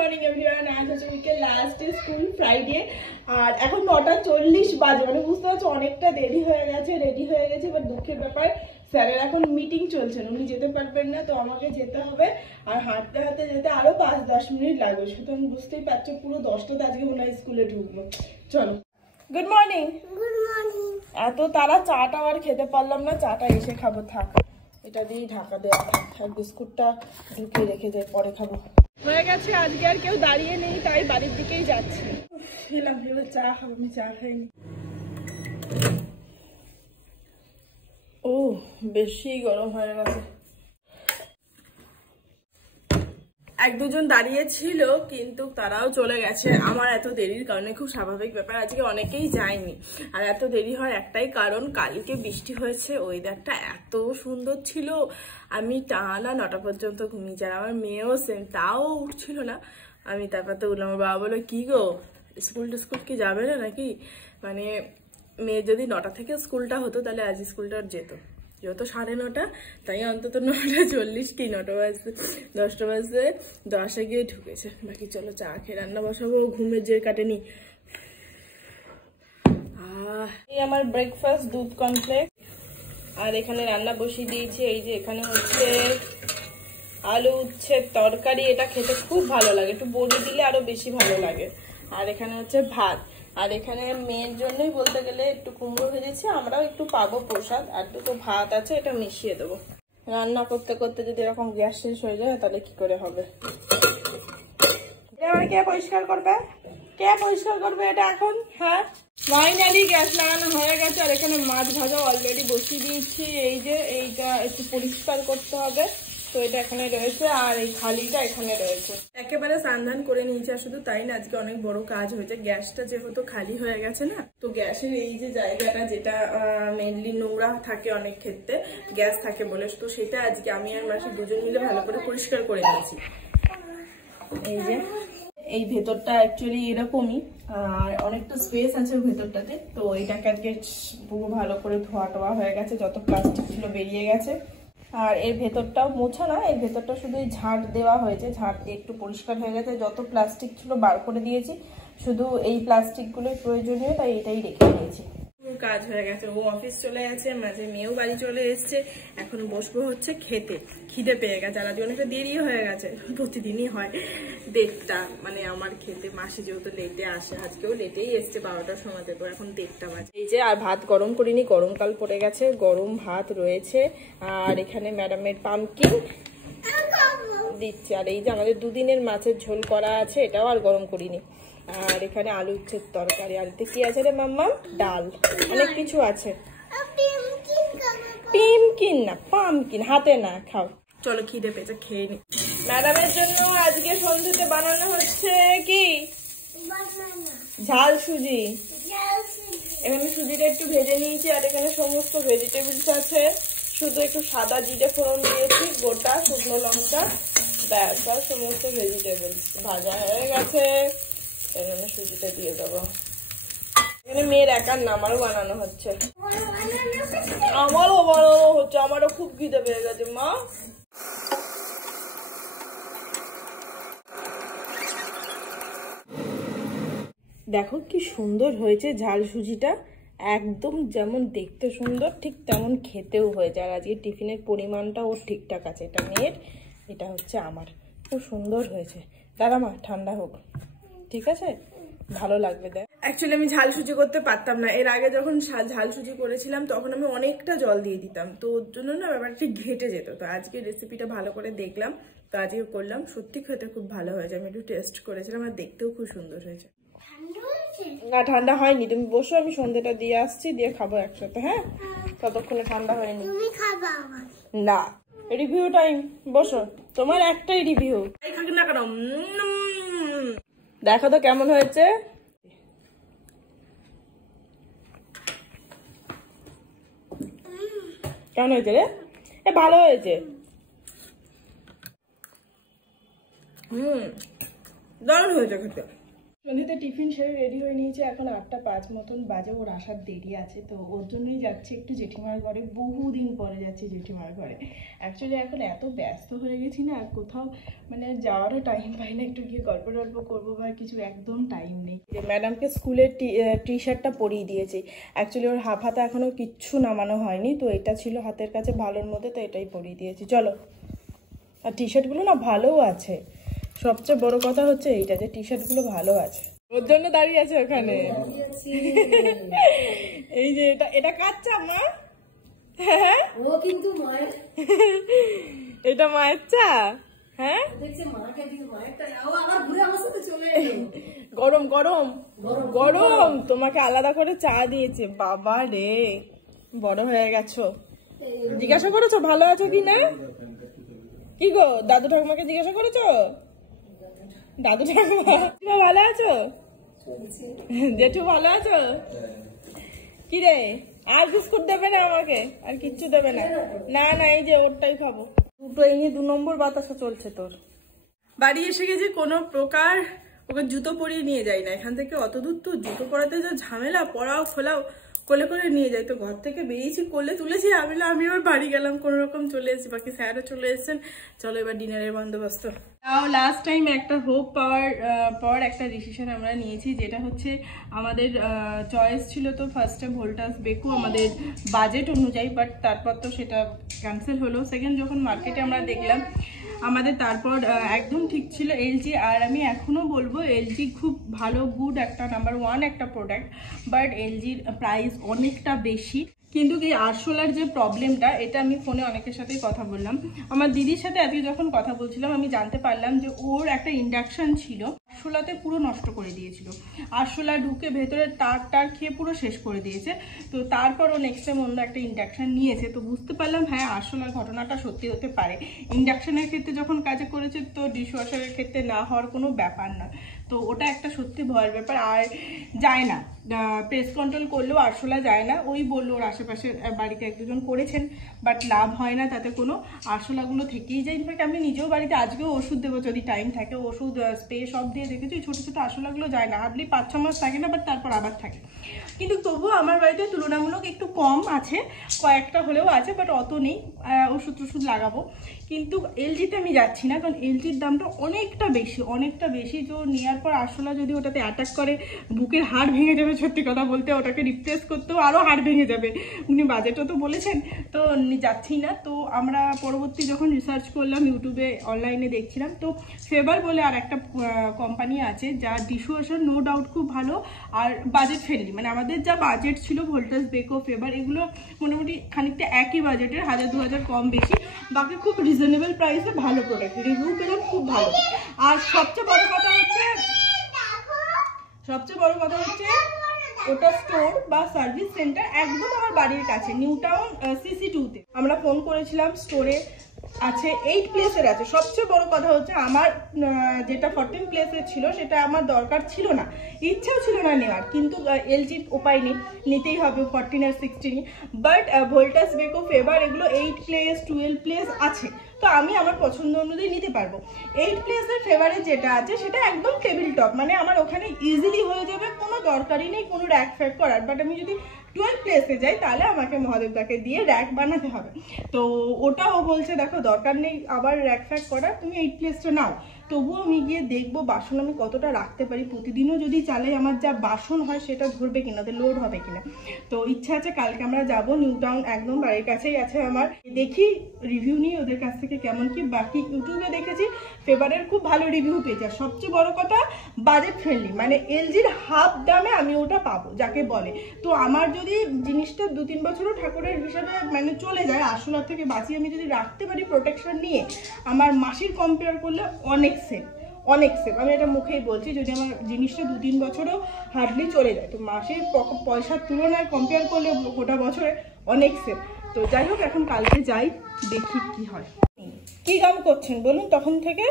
Morning everyone. আজ হচ্ছে উইকের last day, school Friday, আর এখন 9:40 বাজে। মানে বুঝতে পারছো অনেকটা দেরি হয়ে গেছে, রেডি হয়ে গেছে। এবার দুঃখের ব্যাপার, স্যারের এখন মিটিং চলছে, উনি যেতে পারবেন না, তো আমাকে যেতে হবে। আর হাঁটতে হাঁটতে যেতে আরো 5-10 মিনিট লাগবে। সুতরাং বুঝতেই পারছো পুরো 10টাতে আজকে মনে হয় স্কুলে ঢুকবো। চলো, গুড মর্নিং। Good morning. এত তারা চাটা আর খেতে পারলাম না, চাটা এসে খাবো। থাক, এটা দিয়েই ঢাকা দেওয়া থাক, আর বিস্কুটটা ঢুকিয়ে রেখে যাই, পরে খাবো। হয়ে গেছে, আজকে আর কেউ দাঁড়িয়ে নেই, তাই বাড়ির দিকেই যাচ্ছি। খেলাম, এবার চা খাবো, আমি চা খাইনি। ও বেশি গরম হয়ে গেছে। এক দুজন দাঁড়িয়ে ছিল, কিন্তু তারাও চলে গেছে আমার এত দেরির কারণে। খুব স্বাভাবিক ব্যাপার, আজকে অনেকেই যায়নি। আর এত দেরি হয় একটাই কারণ, কালকে বৃষ্টি হয়েছে, ওয়েদারটা এত সুন্দর ছিল। আমি টানা 9টা পর্যন্ত ঘুমিয়েছি, আর আমার মেয়েও সেম, তাও উঠছিল না। আমি তারপর তো উঠলাম। আমার বাবা বললো, কি গো স্কুল কি যাবে না নাকি? মানে মেয়ে যদি 9টা থেকে স্কুলটা হতো, তাহলে আজ স্কুলটা যেত। যেহেতু 9:30, তাই অন্তত 9:40 কি 9টা বাজতে 10টা বাজতে 10-এ গিয়ে ঢুকেছে। বাকি চলো চা খেয়ে রান্না বসাবো, ঘুমের জের কাটেনি। এই আমার ব্রেকফাস্ট, দুধ কর্নফ্লেক্স। আর এখানে রান্না বসিয়ে দিয়েছি। এই যে এখানে হচ্ছে আলু উচ্ছের তরকারি, এটা খেতে খুব ভালো লাগে, একটু বড়ি দিলে আরো বেশি ভালো লাগে। আর এখানে হচ্ছে ভাত। আর এখানে মেয়ের জন্যই বলতে গেলে একটু কুমড়ো ভেজেছি, আমরাও একটু পাবো প্রসাদ। আর দুটো ভাত আছে, এটা মিশিয়ে দেবো। রান্না করতে করতে যদি এরকম গ্যাস শেষ হয়ে যায়, তাহলে কি করে হবে? এবার কে পরিষ্কার করবে? কে পরিষ্কার করবে এটা এখন? হ্যাঁ, ফাইনালি গ্যাস লাগানো হয়ে গেছে। আর এখানে মাছ ভাজা অলরেডি বসিয়ে দিয়েছি। এই যে এইটা একটু পরিষ্কার করতে হবে, তো এটা এখানে রয়েছে। আর এই খালিটা এখানে রয়েছে। একেবারে স্নান করে নিয়েছি। আর শুধু তাই না, আজকে অনেক বড় কাজ হয়েছে। গ্যাসটা যেহেতু খালি হয়ে গেছে না, তো গ্যাসের এই যে জায়গাটা, যেটা মেনলি নোংরা থাকে অনেক ক্ষেত্রে, গ্যাস থাকে বলে, তো সেটা আজকে আমি আর মাসি দুজন মিলে ভালো করে পরিষ্কার করে নিয়েছি। এই যে এই ভেতরটা অ্যাকচুয়ালি এরকমই, আর অনেকটা স্পেস আছে ভেতরটাতে। তো এটাকে আজকে পুরো ভালো করে ধোয়া টোয়া হয়ে গেছে, যত প্লাস্টিক ছিল বেরিয়ে গেছে। আর এর ভেতরটাও মোছা না, এর ভেতরটা শুধু ঝাঁট দেওয়া হয়েছে, ঝাঁট দিয়ে একটু পরিষ্কার হয়ে গেছে। যত প্লাস্টিক ছিল বার করে দিয়েছি, শুধু এই প্লাস্টিকগুলোই প্রয়োজনীয়, তাই এটাই রেখে দিয়েছি। কাজ হয়ে গেছে। ও অফিস চলে গেছে, মাঝে মেয়েও বাড়ি চলে এসছে। এখন বসবো হচ্ছে খেতে, খিদে পেয়ে গেছে। আর আজকে অনেকটা দেরি হয়ে গেছে, প্রতিদিনই হয় 1:30, মানে আমার খেতে। মাসি যেহেতু লেটে আসে, আজকেও লেটেই এসছে 12টার সময়, তো এখন 1:30 বাজে। এই যে, আর ভাত গরম করিনি, গরমকাল পড়ে গেছে, গরম ভাত রয়েছে। আর এখানে ম্যাডামের পাম্পকিন দিচ্ছে। আর এই যে আমাদের দুদিনের মাছের ঝোল করা আছে, এটাও আর গরম করিনি। আর এখানে আলু উচ্ছের তরকারি। আর এতে কি আছে রে মাম্মা? ডাল, অনেক কিছু আছে। পিমকিন না, পামকিন, হাতে না, খাও। চলো, খিদে পেয়েছে, খেয়ে নি। ম্যাডামের জন্য আজকে সন্ধ্যেতে বানানো হচ্ছে কি? ঝাল সুজি। এখানে সুজিটা একটু ভেজে নিয়েছি। আর এখানে সমস্ত ভেজিটেবলস আছে, শুধু একটু সাদা জিরে ফোড়ন দিয়েছি, গোটা শুকনো লঙ্কা, ব্যাস। আর সমস্ত ভেজিটেবলস ভাজা হয়ে গেছে। এখানে সুজিটা দিয়ে দেবো। এখানে মেয়ের একার না, আমারও বানানো হচ্ছে। আমারও বানানো হচ্ছে, আমারও খুব খিদে পেয়ে গেছে মা। দেখো কি সুন্দর হয়েছে ঝাল সুজিটা, একদম যেমন দেখতে সুন্দর, ঠিক তেমন খেতেও হয়েছে। আর আজকে টিফিনের পরিমাণটা ওর ঠিকঠাক আছে। এটা মেয়ের, এটা হচ্ছে আমার। খুব সুন্দর হয়েছে। দাঁড়া মা, ঠান্ডা হোক, ঠিক আছে, ভালো লাগবে। দেখ, অ্যাকচুয়ালি আমি ঝাল সুজি করতে পারতাম না। এর আগে যখন ঝাল সুজি করেছিলাম, তখন আমি অনেকটা জল দিয়ে দিতাম, তো ওর জন্য না ব্যাপারটা ঘেটে যেত। তো আজকে রেসিপিটা ভালো করে দেখলাম, তো আজকে করলাম। সত্যি খেতে খুব ভালো হয়েছে। আমি একটু টেস্ট করেছিলাম, আর দেখতেও খুব সুন্দর হয়েছে। না, ঠান্ডা হয়নি, তুমি বসো, আমি সন্ধ্যেটা দিয়ে আসছি, দিয়ে খাবো একসাথে। হ্যাঁ, ততক্ষণে ঠান্ডা হয়নি। না, রিভিউ টাইম, বসো। তোমার একটাই রিভিউ, খাকি না কেন? দেখো তো কেমন হয়েছে। কেমন হয়েছে রে? ভালো হয়েছে। দারুণ হয়েছে খেতে। সন্ধ্যেতে টিফিন সেরে রেডি হয়ে নিয়েছে, এখন 8:05 মতন বাজে, ওর আসার দেরি আছে, তো ওর জন্যই যাচ্ছি একটু জেঠিমার ঘরে। বহুদিন পরে যাচ্ছি জেঠিমার ঘরে। অ্যাকচুয়ালি এখন এত ব্যস্ত হয়ে গেছি না, কোথাও মানে যাওয়ারও টাইম পাই না, একটু গিয়ে গল্প টল্প করবো বা কিছু, একদম টাইম নেই। ম্যাডামকে স্কুলের টি শার্টটা পরিয়ে দিয়েছি। অ্যাকচুয়ালি ওর হাফ হাতা এখনও কিচ্ছু নামানো হয়নি, তো এটা ছিল হাতের কাছে ভালোর মধ্যে, তো এটাই পরিয়ে দিয়েছি। চলো। আর টি শার্টগুলো না ভালোও আছে, সবচেয়ে বড় কথা হচ্ছে এইটা যে টি শার্টগুলো ভালো আছে। ওর জন্য দাঁড়িয়ে আছে ওখানে। এই যে এটা এটা কার চা মা? হ্যাঁ ও কিন্তু মায়ের, এটা মায়ের চা। হ্যাঁ দেখছে মাকে দিয়ে মায়েরটা নাও, আবার ঘুরে আমার সাথে চলে এলো। গরম গরম গরম তোমাকে আলাদা করে চা দিয়েছে। বাবা রে, বড় হয়ে গেছো। জিজ্ঞাসা করেছো ভালো আছো কি না? কি গো দাদু ঠাকুমাকে জিজ্ঞাসা করেছো? দাদু ঠাকুমা ভালো আছো? জেঠু ভালো আছো? কি রে আর বিস্কুট দেবে না আমাকে? আর কিচ্ছু দেবে না? না না, এই যে ওরটাই খাবো। দুটো এই নিয়ে 2 নম্বর বাতাসা চলছে তোর। বাড়ি এসে গেছি, কোনো প্রকার ওকে জুতো পরিয়ে নিয়ে যাই না এখান থেকে, অত দূর তো জুতো পরাতে যা ঝামেলা, পরাও খোলাও কোলে করে নিয়ে যাই। তো ঘর থেকে বেরিয়েছি, কোলে তুলেছি, আমি এবার বাড়ি গেলাম, কোনো রকম চলে এসেছি। বাকি স্যারও চলে এসেছেন। চলো এবার ডিনারের বন্দোবস্ত। তাও লাস্ট টাইম একটা হোপ পাওয়ার পর একটা ডিসিশন আমরা নিয়েছি, যেটা হচ্ছে আমাদের চয়েস ছিল তো ফার্স্টে ভোল্টাস বেকো আমাদের বাজেট অনুযায়ী, বাট তারপর তো সেটা ক্যান্সেল হলো। সেকেন্ড যখন মার্কেটে আমরা দেখলাম আমাদের, তারপর একদম ঠিক ছিল এলজি। আর আমি এখনও বলবো এলজি খুব ভালো, গুড একটা নাম্বার 1 একটা প্রোডাক্ট, বাট এলজির প্রাইস অনেকটা বেশি। কিন্তু এই আরশোলার যে প্রবলেমটা, এটা আমি ফোনে অনেকের সাথেই কথা বললাম। আমার দিদির সাথে আজকে যখন কথা বলছিলাম আমি জানতে পারলাম যে ওর একটা ইন্ডাকশন ছিল, আরশোলাতে পুরো নষ্ট করে দিয়েছিল। আরশোলা ঢুকে ভেতরে তার খেয়ে পুরো শেষ করে দিয়েছে। তো তারপর ও নেক্সট টাইম অন্য একটা ইন্ডাকশন নিয়েছে। তো বুঝতে পারলাম হ্যাঁ আরশোলার ঘটনাটা সত্যি হতে পারে। ইন্ডাকশনের ক্ষেত্রে যখন কাজে করেছে, তো ডিশওয়াশারের ক্ষেত্রে না হওয়ার কোনো ব্যাপার না। তো ওটা একটা সত্যি ভয়ের ব্যাপার। আর যায় না, প্রেস কন্ট্রোল করলেও আরশোলা যায় না। ওই বললো ওর আশেপাশে বাড়িতে 1-2 জন করেছেন, বাট লাভ হয় না তাতে কোনো, আরশোলাগুলো থেকেই যায়। ইনফ্যাক্ট আমি নিজেও বাড়িতে আজকেও ওষুধ দেবো যদি টাইম থাকে, ওষুধ স্প্রে সব দিয়ে দেখেছি, ছোটো ছোটো আরশোলাগুলো যায় না, হার্ডলি 5-6 মাস থাকে না, বাট তারপর আবার থাকে। কিন্তু তবুও আমার বাড়িতে তুলনামূলক একটু কম আছে, কয়েকটা হলেও আছে, বাট অত নেই। ওষুধ টষুধ লাগাবো। কিন্তু এলজিতে আমি যাচ্ছি না, কারণ এলজির দামটা অনেকটা বেশি। তো নেওয়ার পর আরশোলা যদি ওটাতে অ্যাটাক করে, বুকের হাড় ভেঙে যাবে। সত্যি কথা বলতে ওটাকে রিপ্লেস করতেও আরও হাড় ভেঙে যাবে। উনি বাজেটও তো বলেছেন, তো যাচ্ছি না। তো আমরা পরবর্তী যখন রিসার্চ করলাম, ইউটিউবে অনলাইনে দেখছিলাম, তো ফেভার বলে আর একটা কোম্পানি আছে, যা ডিশওয়াশার নো ডাউট খুব ভালো আর বাজেট ফ্রেন্ডলি। মানে আমাদের যা বাজেট ছিল ভোল্টাস বেকো ফেভার, এগুলো মোটামুটি খানিকটা একই বাজেটের, 1000-2000 কম বেশি, বাকি খুব রিজনেবল প্রাইসে ভালো প্রোডাক্ট, রিভিউ পেলাম খুব ভালো। আর সবচেয়ে বড় কথা হচ্ছে ওটা স্টোর বা সার্ভিস সেন্টার একদম আমার বাড়ির কাছে, নিউ টাউন CC2-তে। আমরা ফোন করেছিলাম, স্টোরে আছে, 8 প্লেসের আছে। সবচেয়ে বড় কথা হচ্ছে আমার যেটা 14 প্লেসের ছিল সেটা আমার দরকার ছিল না, ইচ্ছেও ছিল না নেওয়ার, কিন্তু এলজির উপায় নেই, নিতেই হবে 14 আর 16। বাট ভোল্টাস বেকো ফেভার এগুলো 8 প্লেস 12 প্লেস আছে, তো আমি আমার পছন্দ অনুযায়ী নিতে পারবো। 8 প্লেসের ফেভারের যেটা আছে সেটা একদম টেবিল টপ, মানে আমার ওখানে ইজিলি হয়ে যাবে, কোনো দরকারই নেই কোনো র্যাক ফ্যাক করার। বাট আমি যদি 12 প্লেসে যাই তাহলে আমাকে মহাদেবদাকে দিয়ে র্যাক বানাতে হবে। তো ওটাও বলছে দেখো দরকার নেই আবার র্যাক ফ্যাক করার, তুমি 8 প্লেসটা নাও। তবুও আমি গিয়ে দেখবো বাসন আমি কতটা রাখতে পারি, প্রতিদিনও যদি চালাই আমার যা বাসন হয় সেটা ধরবে কিনা, লোড হবে কিনা। তো ইচ্ছা আছে কালকে আমরা যাব, নিউ টাউন একদম বাড়ির কাছেই আছে আমার, দেখি রিভিউ নিই ওদের কাছ থেকে কেমন কি। বাকি ইউটিউবে দেখেছি ফেভারের খুব ভালো রিভিউ পেয়েছে, আর সবচেয়ে বড় কথা বাজেট ফ্রেন্ডলি, মানে এলজির হাফ দামে আমি ওটা পাবো যাকে বলে। তো আমার যদি জিনিসটা 2-3 বছরও ঠাকুরের হিসাবে মানে চলে যায়, আরশোলার থেকে বাঁচিয়ে আমি যদি রাখতে পারি প্রোটেকশন নিয়ে, আমার মাসির কম্পেয়ার করলে অনেক সেফ। আমি এটা মুখেই বলছি, যদি আমার জিনিসটা 2-3 বছরও হার্ডলি চলে যায়, তো মাসের পয়সার তুলনায় কম্পেয়ার করলে গোটা বছরে অনেক সেফ। তো যাই হোক, এখন কালকে যাই, দেখি কি হয়। কি কাম করছেন বলুন তখন থেকে?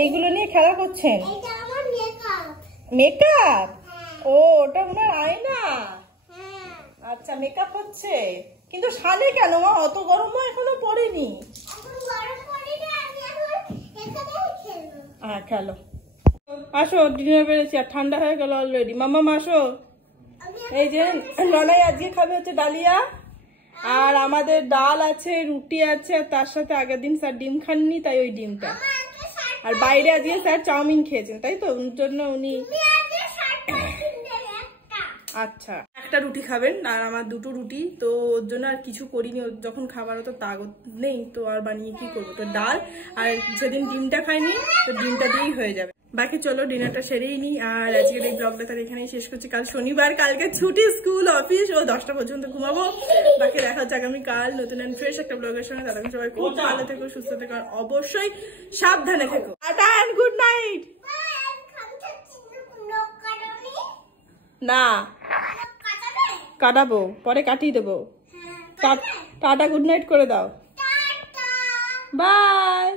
এইগুলো নিয়ে খেলা করছেন? মেকআপ? ও ওটা ওনার আয়না? আচ্ছা মেকআপ হচ্ছে, কিন্তু সালে কেন মা? অত গরমও এখনো পড়েনি। হ্যাঁ খেলো। আসো ডিনার বেড়েছি আর ঠান্ডা হয়ে গেল অলরেডি। মাম্মা আসো। এই যে ননাই আজকে খাবে হচ্ছে ডালিয়া, আর আমাদের ডাল আছে, রুটি আছে, আর তার সাথে আগের দিন স্যার ডিম খাননি তাই ওই ডিমটা। আর বাইরে আজকে স্যার চাউমিন খেয়েছেন তাই তো, ওর জন্য উনি আচ্ছা একটা রুটি খাবেন আর আমার দুটো রুটি, তো ওর জন্য আর কিছু করিনি। যখন খাবার তো তাগত নেই তো আর বানিয়ে কি করবো, তো ডাল আর সেদিন ডিমটা খাইনি তো ডিমটা দিয়েই হয়ে যাবে। বাকি চলো ডিনারটা সেরেই নি। আর আজকের এই ব্লগটা তার এখানেই শেষ করছি। কাল শনিবার, কালকে ছুটি স্কুল অফিস, ও 10টা পর্যন্ত ঘুমাবো। বাকি দেখা হচ্ছে আগামীকাল নতুন অ্যান্ড ফ্রেশ একটা ব্লগের সঙ্গে। তাদের সবাই খুব ভালো থেকো, সুস্থ থেকো, আর অবশ্যই সাবধানে থেকো। Tata and good night. না কাটাবো, পরে কাটিয়ে দেবো। টাটা গুড নাইট করে দাও। বাই।